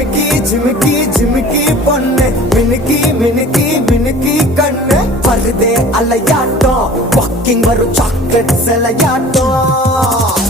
ஜிமிக்கி ஜிமிக்கி ஜிமிக்கி பொண்ணு மினுக்கி மினுக்கி மினுக்கி கண்ணு வருதே அலையாட்டம் வாக்கிங் வரும் சாக்லேட் சிலையாட்டம்